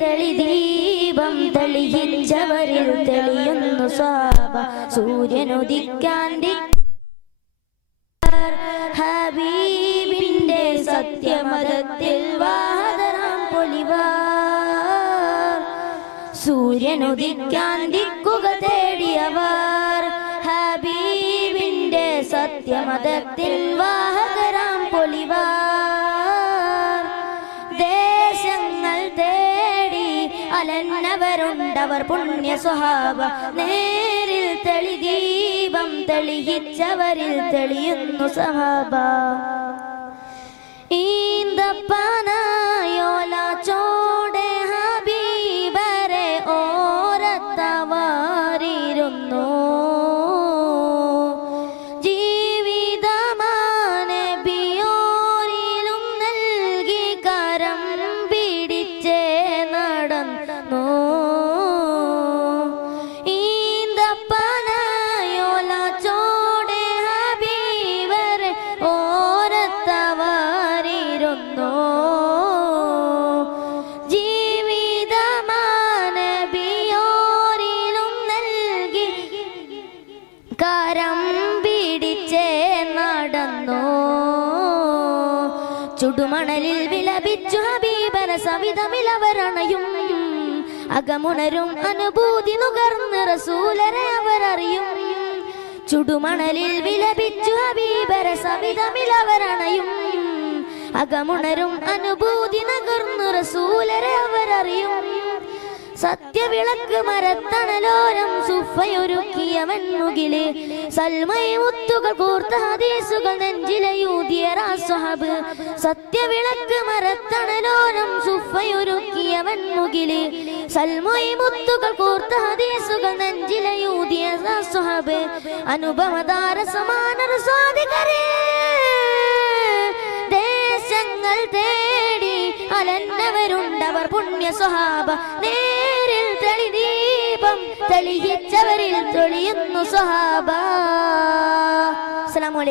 തെളിദീപം തെളിയിച്ചവരിൽ തെളിയുന്നു സ്വഹാബ. സൂര്യനുദിക്കാൻ ഹബീബിന്റെ സത്യമതത്തിൽ വാഹതരാം പൊലിവാർ. സൂര്യനുദിക്കാൻ ദിക്കുക തേടിയവർ ഹബീബിന്റെ സത്യമതത്തിൽ വാഹകരാം പൊലിവാർ. ദേശങ്ങൾ തേടി അലന്നവരുണ്ടവർ പുണ്യ സ്വഹാബ. നേരിൽ തെളിദീപം തെളിയിച്ചവരിൽ തെളിയുന്നു സ്വഹാബ. ഈന്തപ്പനായോല ചോടെ ഹബീബരെ ഓരത്തവാരിരുന്നു. ജീവിതമാനെ ബിയോരിലും നൽകി കരം പിടിച്ചേ നടന്നു. ഈന്തപ്പനായോല ചോടെ ഹബീബരെ ഓരത്തവാരിരുന്നു. ജീവിതമാനെ ബിയോരിലും നൽകി കരം പിടിച്ചേ നടന്നു. ചുടുമണലിൽ വിലപിച്ചു ഹബീബര സവിധമിലവരണയും. അകമുണരും അനുഭൂതി നുകർന്ന് റസൂലരെ അവരറിയും. ചുടുമണലിൽ വിലപിച്ചു ഹബീബര സവിധമിലവരണയും. അകമുണരും അനുഭൂതി നുകർന്ന് റസൂലരെ അവരറിയും. സത്യവിളക്ക് മരത്തണലോരം സുഫയൊരുക്കിയവൻ മുകില്. സൽമയ മുത്തുകൾ കൂർത്ത ഹദീസുകൾ നെഞ്ചിലയൂതിയ സ്വഹാബ്. സത്യവിളക്ക് മരത്തണലോരം സുഫയൊരുക്കിയവൻ മുകില്. സൽമയ മുത്തുകൾ കൂർത്ത ഹദീസുകൾ നെഞ്ചിലയൂതിയ സ്വഹാബ്. അനുപമതാര സമാനർ സ്വാദികരേ ദേശങ്ങൾ തേടി അലന്നവരുണ്ടവർ പുണ്യ സ്വഹാബ. നേരിൽ തെളിദീപം തെളിയിച്ചവരിൽ തെളിയുന്നു സ്വഹാബ. അസ്സലാമു അലൈക്കും.